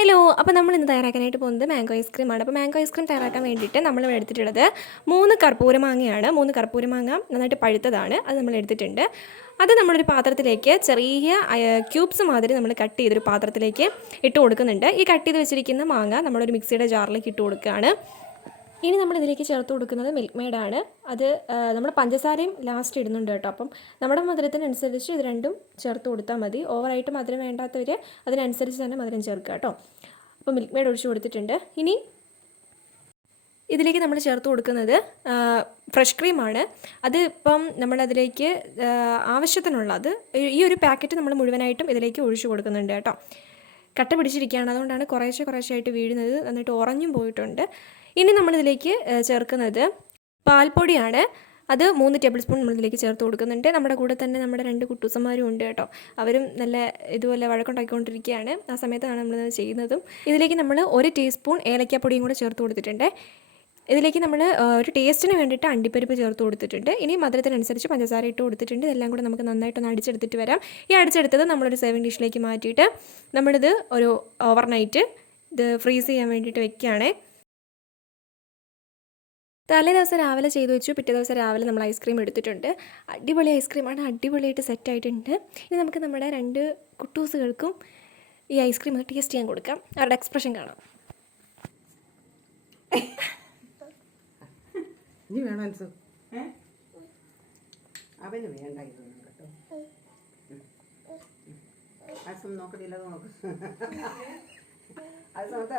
Hello, അപ്പോൾ നമ്മൾ ഇന്ന് തയ്യാറാക്കാനായിട്ട് പോകുന്നത് മാംഗോ ഐസ്ക്രീമാണ്. അപ്പോൾ മാംഗോ ഐസ്ക്രീം തയ്യാറാക്കാൻ വേണ്ടിയിട്ട് നമ്മളിവിടെ എടുത്തിട്ടുള്ളത് 3 കർപ്പൂര മാങ്ങയാണ്. 3 കർപ്പൂര മാങ്ങ നന്നായിട്ട് പഴുത്തതാണ്. അത് നമ്മൾ എടുത്തിട്ടുണ്ട്. അത് നമ്മളൊരു പാത്രത്തിലേക്ക് ചെറിയ ക്യൂബ്സ് മാതിരി നമ്മൾ കട്ട് ചെയ്തൊരു പാത്രത്തിലേക്ക് ഇട്ട് കൊടുക്കുന്നുണ്ട്. ഈ കട്ട് ചെയ്ത് വെച്ചിരിക്കുന്ന മാങ്ങ നമ്മളൊരു മിക്സിയുടെ ജാറിലേക്ക് ഇട്ട് കൊടുക്കുകയാണ്. ഇനി നമ്മൾ ഇതിലേക്ക് ചേർത്ത് കൊടുക്കുന്നത് മിൽക്ക് മെയ്ഡാണ്. അത് നമ്മൾ പഞ്ചസാരയും ലാസ്റ്റ് ഇടുന്നുണ്ട് കേട്ടോ. അപ്പം നമ്മുടെ മധുരത്തിനനുസരിച്ച് ഇത് രണ്ടും ചേർത്ത് കൊടുത്താൽ മതി. ഓവറായിട്ട് മധുരം വേണ്ടാത്തവർ അതിനനുസരിച്ച് തന്നെ മധുരം ചേർക്കുക കേട്ടോ. അപ്പോൾ മിൽക്ക് മെയ്ഡ് ഒഴിച്ച് കൊടുത്തിട്ടുണ്ട്. ഇനി ഇതിലേക്ക് നമ്മൾ ചേർത്ത് കൊടുക്കുന്നത് ഫ്രഷ് ക്രീമാണ്. അത് ഇപ്പം നമ്മളതിലേക്ക് ആവശ്യത്തിനുള്ള ഈ ഒരു പാക്കറ്റ് നമ്മൾ മുഴുവനായിട്ടും ഇതിലേക്ക് ഒഴിച്ച് കൊടുക്കുന്നുണ്ട് കേട്ടോ. കട്ട പിടിച്ചിരിക്കുകയാണ്, അതുകൊണ്ടാണ് കുറേശ്ശെ വീഴുന്നത്. നന്നായിട്ട് ഉറഞ്ഞും പോയിട്ടുണ്ട്. ഇനി നമ്മളിതിലേക്ക് ചേർക്കുന്നത് പാൽപ്പൊടിയാണ്. അത് 3 ടേബിൾ സ്പൂൺ നമ്മളിതിലേക്ക് ചേർത്ത് കൊടുക്കുന്നുണ്ട്. നമ്മുടെ കൂടെ തന്നെ നമ്മുടെ 2 കുട്ടൂസന്മാരും ഉണ്ട് കേട്ടോ. അവരും നല്ല ഇതുപോലെ വഴക്കുണ്ടാക്കിക്കൊണ്ടിരിക്കുകയാണ്. ആ സമയത്താണ് നമ്മളിത് ചെയ്യുന്നതും. ഇതിലേക്ക് നമ്മൾ 1 ടീസ്പൂൺ ഏലക്കാപ്പൊടിയും കൂടെ ചേർത്ത് കൊടുത്തിട്ടുണ്ട്. ഇതിലേക്ക് നമ്മൾ ഒരു ടേസ്റ്റിന് വേണ്ടിയിട്ട് അണ്ടിപ്പരിപ്പ് ചേർത്ത് കൊടുത്തിട്ടുണ്ട്. ഇനി മധുരത്തിനനുസരിച്ച് പഞ്ചസാര ഇട്ട് കൊടുത്തിട്ടുണ്ട്. ഇതെല്ലാം കൂടെ നമുക്ക് നന്നായിട്ടൊന്ന് അടിച്ചെടുത്തിട്ട് വരാം. ഈ അടിച്ചെടുത്തത് നമ്മളൊരു സേവിങ് ഡിഷിലേക്ക് മാറ്റിയിട്ട് നമ്മളിത് ഒരു ഓവർനൈറ്റ് ഇത് ഫ്രീസ് ചെയ്യാൻ വേണ്ടിയിട്ട് വെക്കുകയാണ്. തലേ ദിവസം രാവിലെ ചെയ്തു വെച്ചു. പിറ്റേ ദിവസം രാവിലെ നമ്മൾ ഐസ്ക്രീം എടുത്തിട്ടുണ്ട്. അടിപൊളി ഐസ്ക്രീമാണ്, അടിപൊളിയായിട്ട് സെറ്റായിട്ടുണ്ട്. ഇനി നമുക്ക് നമ്മുടെ 2 കുട്ടൂസുകൾക്കും ഈ ഐസ്ക്രീം ഒന്ന് ടേസ്റ്റ് ചെയ്യാൻ കൊടുക്കാം. അവരുടെ എക്സ്പ്രഷൻ കാണാം. ഇനി വേണം അൻസു, അവന് വേണ്ട ഇതൊന്നും കേട്ടോ. അസം നോക്കത്തില്ല, നോക്ക്. അത് സമയത്ത്